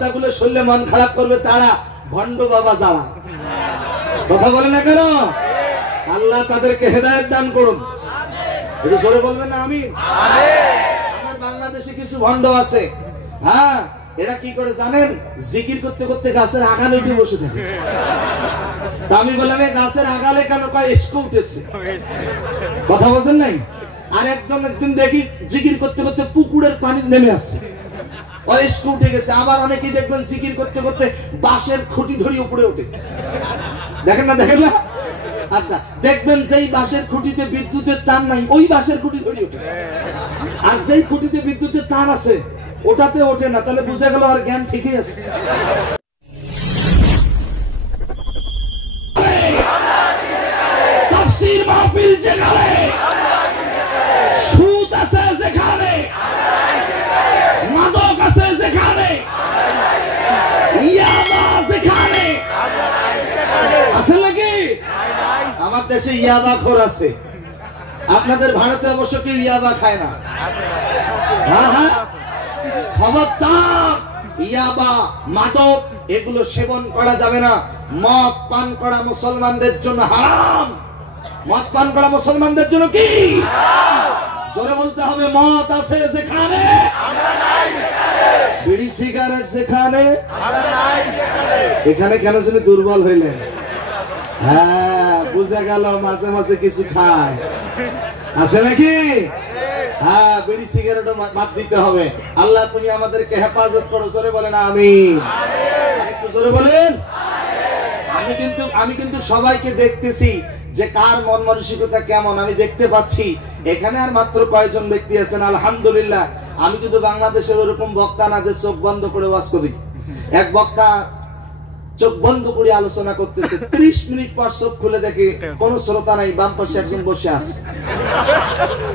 কথাগুলো শুনলে মন খারাপ করবে তারা, ভণ্ড বাবা যারা। কথা বলে না কেন? আল্লাহ তাদেরকে হেদায়েত দান করুন। একটু জোরে বলবেন না আমিন। আমার বাংলাদেশে কিছু ভণ্ড আছে, হ্যাঁ, এরা কি করে জানেন? জিকির করতে করতে গাছের আগালে উঠে বসে থাকে। তা আমি বললাম, এই গাছের আগালে কেন? কয় এসকো উঠেছে। কথা বলছেন নাই? আর একদিন দেখি জিকির করতে করতে পুকুরের পানি নেমে আসছে, আর এসকো উঠে গেছে। আবার অনেকেই দেখবেন জিকির করতে করতে বাঁশের খুঁটি ধরে উপরে ওঠে। দেখেন না? দেখেন না? আচ্ছা, দেখবেন যেই বাঁশের খুঁটিতে বিদ্যুতের তার নাই, ওই বাঁশের খুঁটি ধরে ওঠে। আর যেই খুঁটিতে বিদ্যুতের তার আছে, ওটাতে ওঠে না। তাহলে বুঝে গেল আর জ্ঞান ঠিকই আছে। তাফসীর মাহফিল যেখানে, সুদ আছে যেখানে, মাদক আছে যেখানে, ইয়াবা যেখানে আছে নাকি? আমার দেশে ইয়াবা খোর আছে। আপনাদের ভারতে অবশ্য কেউ ইয়াবা খায় না। হ্যাঁ হ্যাঁ, খবরদার, ইয়াবা, মাদক এগুলো সেবন করা যাবে না। মদ পান করা মুসলমানদের জন্য হারাম। মদ পান করা মুসলমানদের জন্য কি? জোরে বলতে হবে, মদ আছে যেখানে, বিড়ি সিগারেট যেখানে, এখানে কেন শুনে দুর্বল হইলেন? হ্যাঁ, বুঝে গেল মাঝে মাঝে কিছু খায় আছে নাকি? হ্যাঁ, বিড়ি সিগারেটও বাদ দিতে হবে। আল্লাহ তুমি আমাদেরকে হেফাজত করো। জোরে বলেন আমিন। একটু জোরে বলেন। আমি কিন্তু সবাইকে দেখতেছি যে কার মন মানসিকতা কেমন আমি দেখতে পাচ্ছি। এখানে আর মাত্র কয়েকজন ব্যক্তি আছেন, আলহামদুলিল্লাহ। আমি কিন্তু বাংলাদেশের ওরকম বক্তা না যে চোখ বন্ধ করে ওয়াজ করি। এক বক্তা চোখ বন্ধ করে আলোচনা করতেছে, 30 মিনিট পর চোখ খুলে দেখে কোন শ্রোতা নাই, বাম পাশে একজন বসে আছে।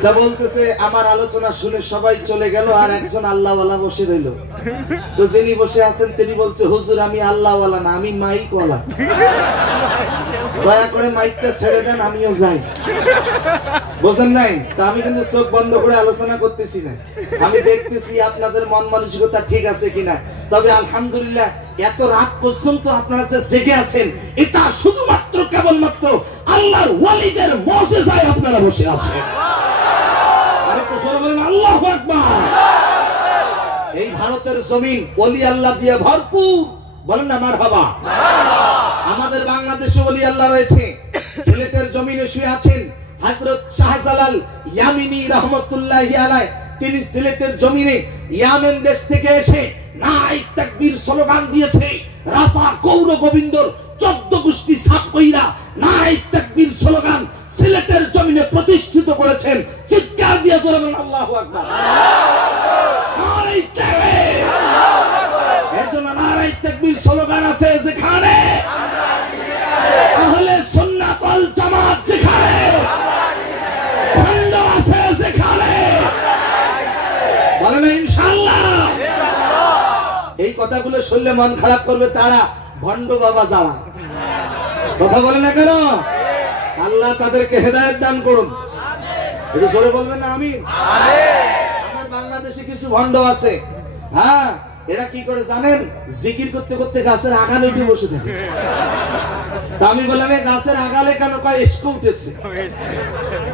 তা বলতেছে, আমার আলোচনা শুনে সবাই চলে গেল, আর একজন আল্লাহওয়ালা বসে রইল। তো যিনি বসে আছেন তিনি বলছে, হুজুর আমি আল্লাহওয়ালা না, আমি মাইকওয়ালা, দয়া করে মাইকটা ছেড়ে দেন, আমিও যাই। বোঝেন নাই? তা আমি কিন্তু চোখ বন্ধ করে আলোচনা করতেছি না, আমি দেখতেছি আপনাদের মন মানসিকতা ঠিক আছে কিনা। তবে আলহামদুলিল্লাহ, এত রাত পর্যন্ত আপনারা যে জেগে আছেন, এটা শুধুমাত্র কেবলমাত্র আল্লাহর ওয়ালিদের মুজিজায় আপনারা বসে আছেন। আরে কোসর বলেন আল্লাহু আকবার। এই ভারতের জমিন ওলি আল্লাহ দিয়ে ভরপুর, বলেন না মারহাবা। আমাদের বাংলাদেশে ওলি আল্লাহ রয়েছে। সিলেটের জমিনে শুয়ে আছেন হযরত শাহজালাল ইয়ামিনী রাহমাতুল্লাহি আলাইহি। তিনি সিলেটের জমিনে ইয়ামেন দেশ থেকে এসে নারায়ে তাকবীর স্লোগান দিয়েছে। রাজা গৌর গোবিন্দর 14 গোষ্ঠী সাফ কইরা নারায়ে তাকবীর স্লোগান সিলেটের জমিনে প্রতিষ্ঠিত করেছেন। চিৎকার দিয়ে বলেন আল্লাহু আকবার। নারায়ে তাকবীর, আল্লাহু আকবার। এজন্য নারায়ে তাকবীর স্লোগান আছে যেখানে, আহলে সুন্নাত ওয়াল জামাত যেখানে, খন্ড আছে যেখানে, বলেন ইনশাআল্লাহ। এই কথাগুলো শুনলে মন খারাপ করবে তারা, ভণ্ড বাবা যারা। কথা বলে না কেন? আল্লাহ তাদেরকে হেদায়েত দান করুন। একটু জোরে বলবেন না আমিন। আমার বাংলাদেশে কিছু ভণ্ড আছে, হ্যাঁ, এরা কি করে জানেন? জিকির করতে করতে গাছের আগালে উঠে বসে থাকে। তা আমি বললাম, এই গাছের আগালে কেন? কয় এসকো উঠেছে।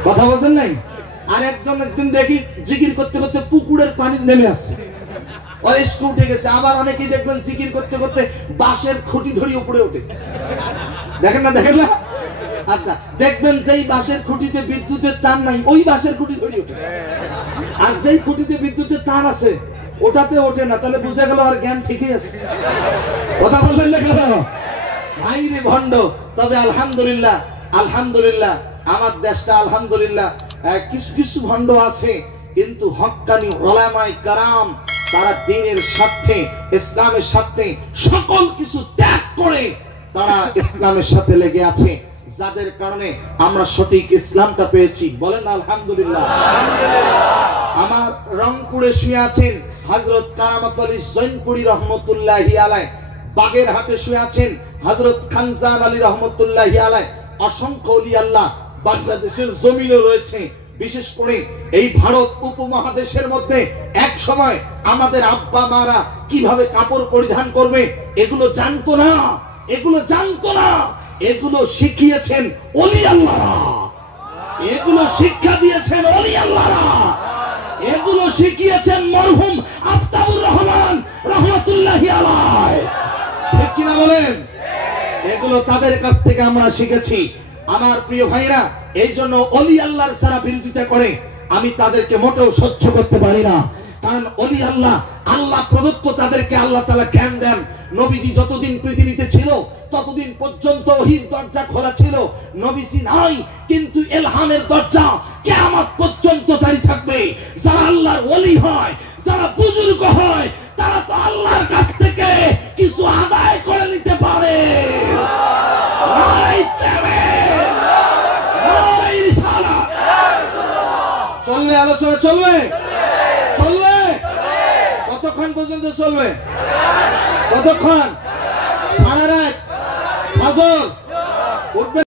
কথা বলছেন নাই? আর একদিন দেখি জিকির করতে করতে পুকুরের পানি নেমে আসছে, আর এসকো উঠে গেছে। আবার অনেকেই দেখবেন জিকির করতে করতে বাঁশের খুঁটি ধরে উপরে ওঠে। দেখেন না? দেখেন না? আচ্ছা, দেখবেন যেই বাঁশের খুঁটিতে বিদ্যুতের তার নাই, ওই বাঁশের খুঁটি ধরে ওঠে। আর যেই খুঁটিতে বিদ্যুতের তার আছে, ওটাতে ওঠে না। তাহলে বুঝে গেল আর জ্ঞান ঠিকই আছে। কথা বলবেন না কেন? ভাই রে ভণ্ড। তবে আলহামদুলিল্লাহ, আলহামদুলিল্লাহ, আমার দেশটা আলহামদুলিল্লাহ কিছু কিছু ভণ্ড আছে, কিন্তু হক্কানি উলামায়ে কেরাম তারা দ্বীনের স্বার্থে, ইসলামের স্বার্থে সকল কিছু ত্যাগ করে তারা ইসলামের সাথে লেগে আছে, যাদের কারণে আমরা সঠিক ইসলামটা পেয়েছি। বলেন আলহামদুলিল্লাহ। আমার রংপুরে শুয়ে আছেন হযরত কারামত আলী জৈনপুরী রহমতুল্লাহি আলাইহি। বাগেরহাটে শুয়ে আছেন হযরত খানজান আলী রহমতুল্লাহি আলাইহি। অসংখ্য ওলি আল্লাহ বাংলাদেশের জমিনে রয়েছে, বিশেষ করে এই ভারত উপমহাদেশের মধ্যে এক সময় আমাদের আব্বা মারা কিভাবে কাপড় পরিধান করবে এগুলো জানতো না, এগুলো জানতো না। এগুলো শিখিয়েছেন ওলি আল্লাহরা, এগুলো শিক্ষা দিয়েছেন ওলি আল্লাহরা, এগুলো শিখিয়েছেন মরহুম আফতাবুর রহমান রহমাতুল্লাহি আলাইহি। ঠিক কিনা বলেন? এগুলো তাদের কাছ থেকে আমরা শিখেছি। আমার প্রিয় ভাইরা, এই জন্য ওলি আল্লাহর সারা বিরোধিতা করে আমি তাদেরকে মোটেও সহ্য করতে পারি না। কারণ ওলি আল্লাহ, আল্লাহ প্রদত্ত, তাদেরকে আল্লাহ তাআলা জ্ঞান দেন। নবীজি যতদিন পৃথিবীতে ছিল ততদিন পর্যন্ত ওহীর দরজা খোলা ছিল। নবীজি নাই, কিন্তু ইলহামের দরজা কিয়ামত পর্যন্ত জারি থাকবে। যারা আল্লাহর ওলি হয়, যারা বুজুর্গ হয়, তারা তো আল্লাহর কাছ থেকে কিছু আদায় করে নিতে পারে। চলবে আলোচনা, চলবে চলবে। কতক্ষণ পর্যন্ত চলবে? কতক্ষণ? সারা রাত, ফজর উঠবে।